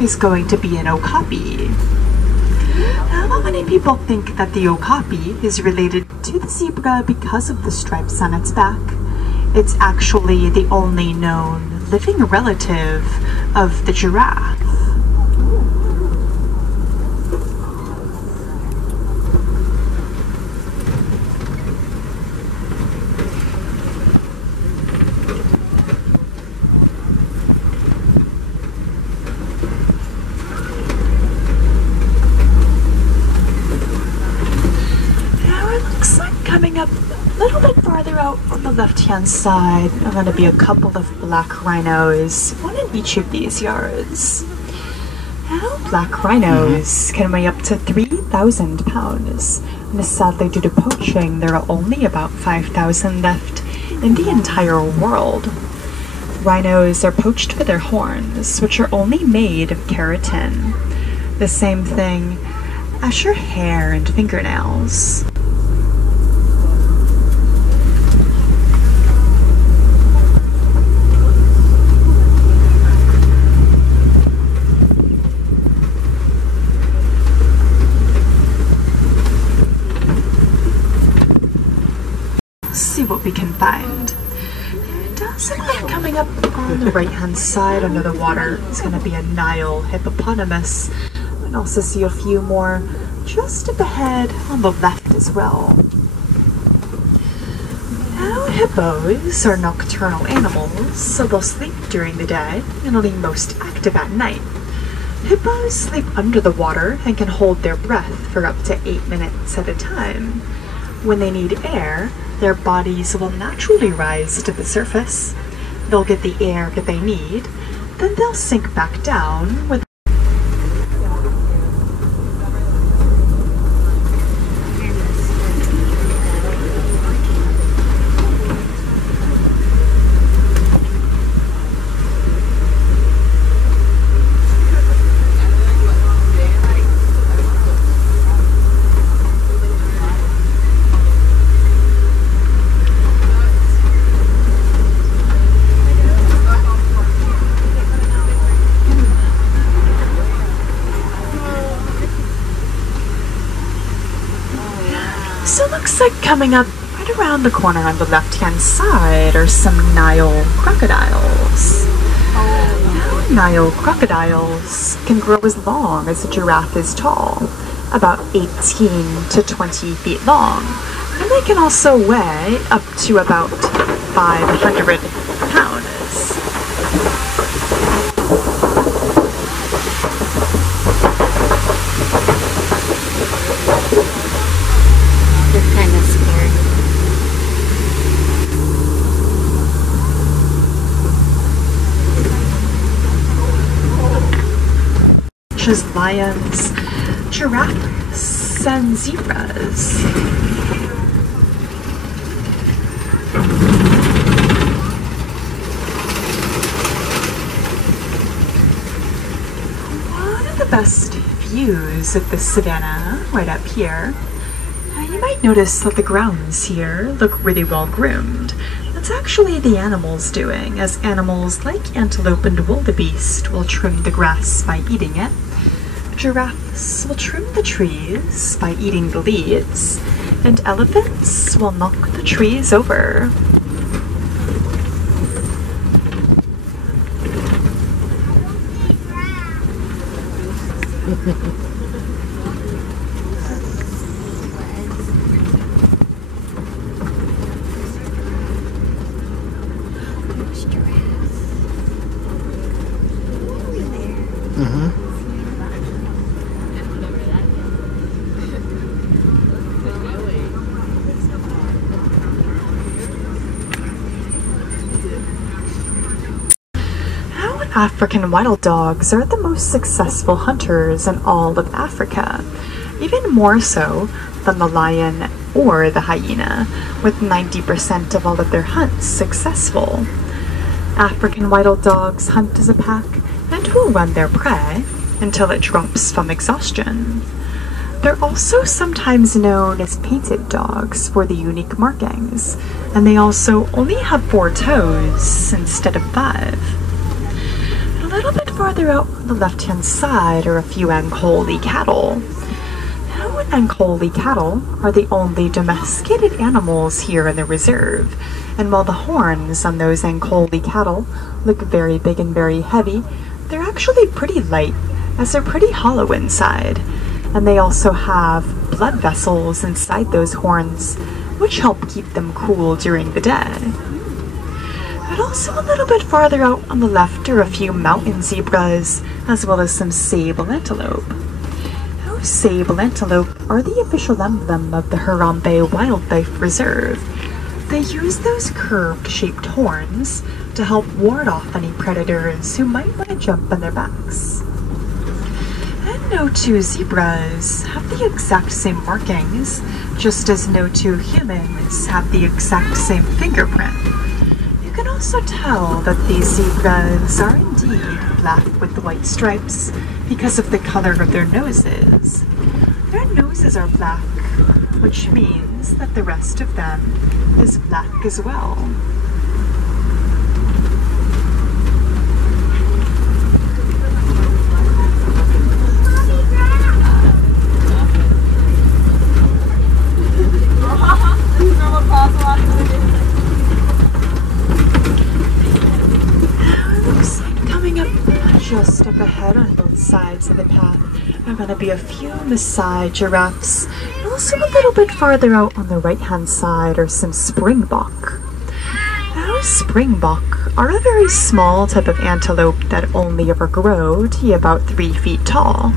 is going to be an okapi. Now, not many people think that the okapi is related to the zebra because of the stripes on its back. It's actually the only known living relative of the giraffe. Coming up a little bit farther out on the left-hand side are going to be a couple of black rhinos, one in each of these yards. Now, black rhinos can weigh up to 3,000 pounds, and sadly due to poaching, there are only about 5,000 left in the entire world. Rhinos are poached for their horns, which are only made of keratin, the same thing as your hair and fingernails. See what we can find. It does look like coming up on the right hand side under the water is going to be a Nile hippopotamus. We can also see a few more just up ahead on the left as well. Now, hippos are nocturnal animals, so they'll sleep during the day and will be most active at night. Hippos sleep under the water and can hold their breath for up to 8 minutes at a time. When they need air, their bodies will naturally rise to the surface. They'll get the air that they need, then they'll sink back down with So it looks like coming up right around the corner on the left-hand side are some Nile crocodiles. Now, Nile crocodiles can grow as long as a giraffe is tall, about 18 to 20 feet long. And they can also weigh up to about 500 pounds. Lions, giraffes, and zebras. One of the best views of the savannah, right up here. You might notice that the grounds here look really well groomed. That's actually the animals doing, as animals like antelope and wildebeest will trim the grass by eating it. Giraffes will trim the trees by eating the leaves, and elephants will knock the trees over. African wild dogs are the most successful hunters in all of Africa, even more so than the lion or the hyena, with 90% of all of their hunts successful. African wild dogs hunt as a pack and will run their prey until it droops from exhaustion. They're also sometimes known as painted dogs for the unique markings, and they also only have 4 toes instead of 5. A little bit farther out on the left-hand side are a few Ankole cattle. Now, Ankole cattle are the only domesticated animals here in the reserve, and while the horns on those Ankole cattle look very big and very heavy, they're actually pretty light, as they're pretty hollow inside, and they also have blood vessels inside those horns, which help keep them cool during the day. But also a little bit farther out on the left are a few mountain zebras, as well as some sable antelope. Those sable antelope are the official emblem of the Harambe Wildlife Reserve. They use those curved-shaped horns to help ward off any predators who might want to jump on their backs. And no two zebras have the exact same markings, just as no two humans have the exact same fingerprint. You can also tell that these zebras are indeed black with white stripes because of the color of their noses. Their noses are black, which means that the rest of them is black as well. Looks like coming up just up ahead on both sides of the path are going to be a few Maasai giraffes, and also a little bit farther out on the right-hand side are some springbok. Now, springbok are a very small type of antelope that only ever grow to be about 3 feet tall,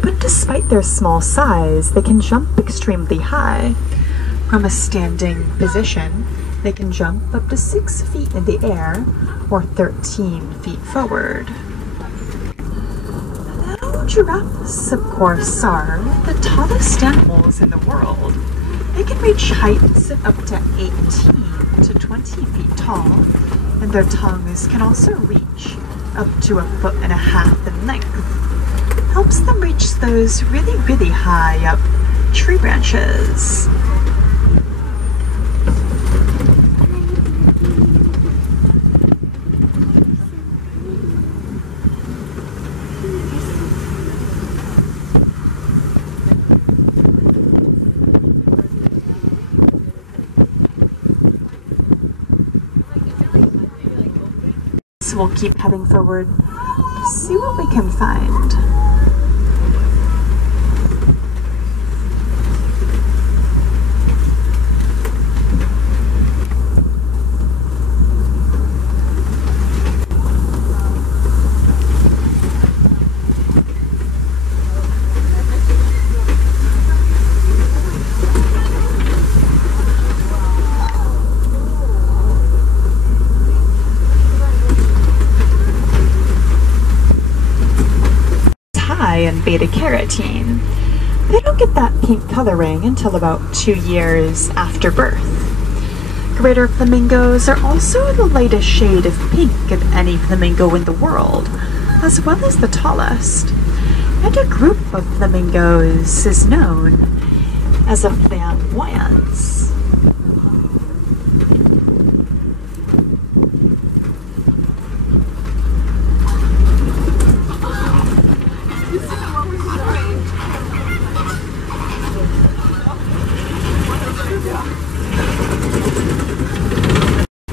but despite their small size, they can jump extremely high. From a standing position, they can jump up to 6 feet in the air or 13 feet forward. Now, giraffes, of course, are the tallest animals in the world. They can reach heights of up to 18 to 20 feet tall, and their tongues can also reach up to 1.5 feet in length. Helps them reach those really, really high up tree branches. So we'll keep heading forward to see what we can find. And beta carotene. They don't get that pink coloring until about 2 years after birth. Greater flamingos are also the lightest shade of pink of any flamingo in the world, as well as the tallest. And a group of flamingos is known as a flamboyance.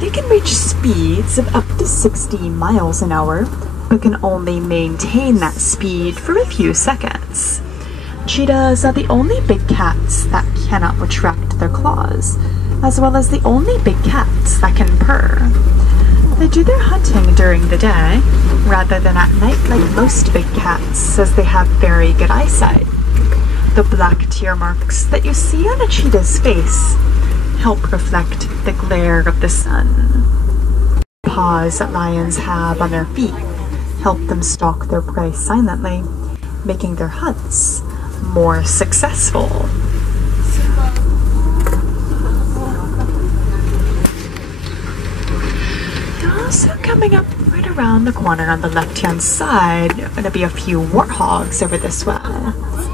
They can reach speeds of up to 60 miles an hour, but can only maintain that speed for a few seconds. Cheetahs are the only big cats that cannot retract their claws, as well as the only big cats that can purr. They do their hunting during the day, rather than at night like most big cats, as they have very good eyesight. The black tear marks that you see on a cheetah's face help reflect the glare of the sun. Paws that lions have on their feet help them stalk their prey silently, making their hunts more successful. Also coming up right around the corner on the left-hand side, there are going to be a few warthogs over this way.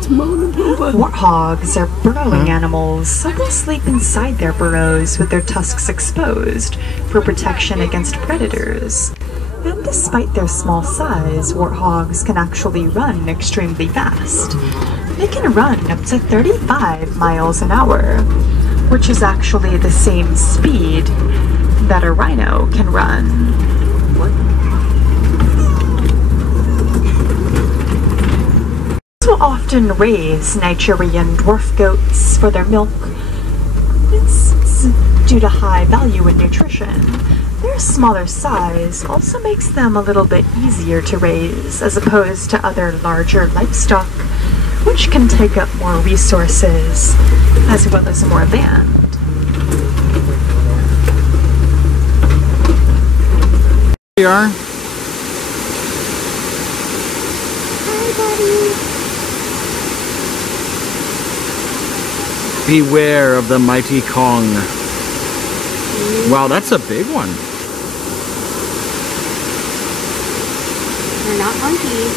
Warthogs are burrowing animals, so they sleep inside their burrows with their tusks exposed for protection against predators. And despite their small size, warthogs can actually run extremely fast. They can run up to 35 miles an hour, which is actually the same speed that a rhino can run. Will often raise Nigerian dwarf goats for their milk. It's due to high value in nutrition. Their smaller size also makes them a little bit easier to raise as opposed to other larger livestock, which can take up more resources as well as more land. Here we are. Hi, buddy. Beware of the mighty Kong. Wow, that's a big one. They're not monkeys.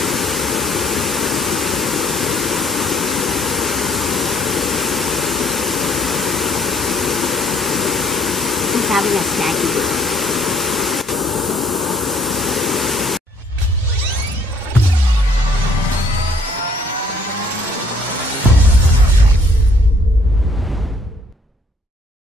He's having a snacky.